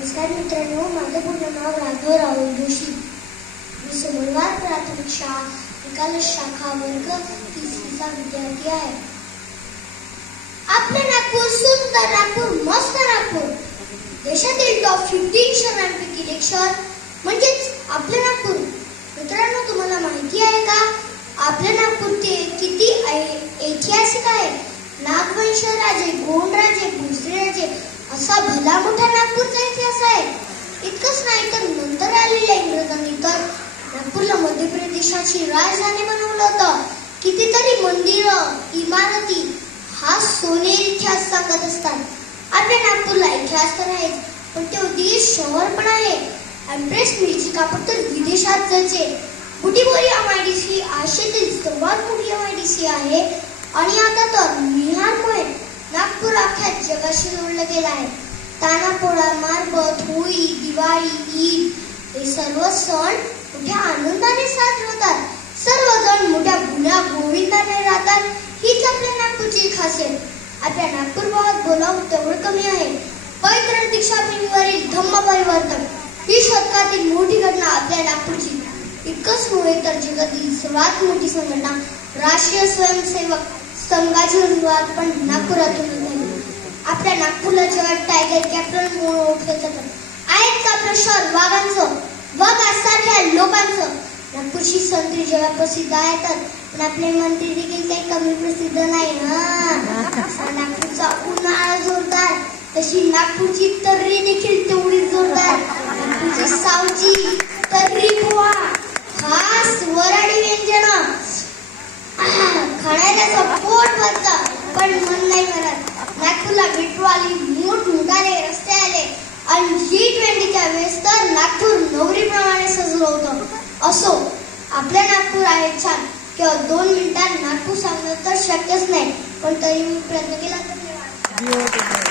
नमस्कार मित्रांनो, माझं पूर्ण नाव राघव राहुल जोशी. मी सोमवार प्राथमिक शाळा निकाल शाखा वर्ग 30चा विद्यार्थी आहे. आपलं नागपूर सुंदर नागपूर, मस्त नागपूर, देशातील टॉप 15 शहरांपैकी एक शहर म्हणजेच आपलं नागपूर. मित्रांनो, तुम्हाला माहिती आहे का आपलं नागपूर ते किती ऐतिहासिक आहे? नागवंश राजे, गोंडराजे, भोसले राजे असा भला मोठा नागपूरचा इतिहास आहे. इतकंच नाही तर नंतर आलेल्या इंग्रजांनी तर नागपूरला मध्य प्रदेशाची राजधानी बनवलं होतं. कितीतरी मंदिरं, इमारती हा सोनेरी इतिहास सांगत असतात. आपल्या नागपूरला इतिहास तर आहेच, पण ते उद्देश शहर पण आहे. एम्प्रेस मिलची कापड तर विदेशात जायचे. बुटीबोरी MIDC आशियातील सर्वात मोठी MIDC आहे आणि आता तर निहारमुळे नागपूर अख्ख्या जगाशी जोडलं गेलं आहे. तानापोळा, मारबत, होळी, दिवाळी, ईद हे सर्व सण मोठ्या आनंदाने साजरे होतात. सर्वजण मोठ्या गुण्या गोविंदाने राहतात. हीच आपल्या नागपूरची खासियत. आपल्या नागपूर भागात बोलावं तेवढं कमी आहे. पवित्र दीक्षाभूमीवरील धम्म परिवर्तन ही शतकातील मोठी घटना आपल्या नागपूरची. इतकंच नव्हे तर जगातील सर्वात मोठी संघटना राष्ट्रीय स्वयंसेवक संघाची सुरुवात पण नागपुरातून झाली. आपल्या नागपूरला जगात टायगर कॅपिटल म्हणून ओळखलं जातं. आहेच आपलं शहर वाघांचं, वाघासारख्या लोकांचं. नागपूरची संत्री जगात प्रसिद्ध आहेत, पण आपले मंत्री देखील काही कमी प्रसिद्ध नाही. नागपूरचा उन्हाळा जोरदार, तशी नागपूरची तर्री देखील तेवढी जोरदार. नागपूरची सावजी, तर्री पोहा, खास वराडी व्यंजन खाण्याचं पोट भरतं, पण मन नाही भरत. नागपूरला मेट्रो आली, मोठमोठाले रस्ते आले आणि G20च्या वेळेस तर नागपूर नवरीप्रमाणे सजलं होतं. असो, आपलं नागपूर आहे छान. केवळ 2 मिनिटात नागपूर सांगणं तर शक्यच नाही, पण तरी मी प्रयत्न केला. धन्यवाद.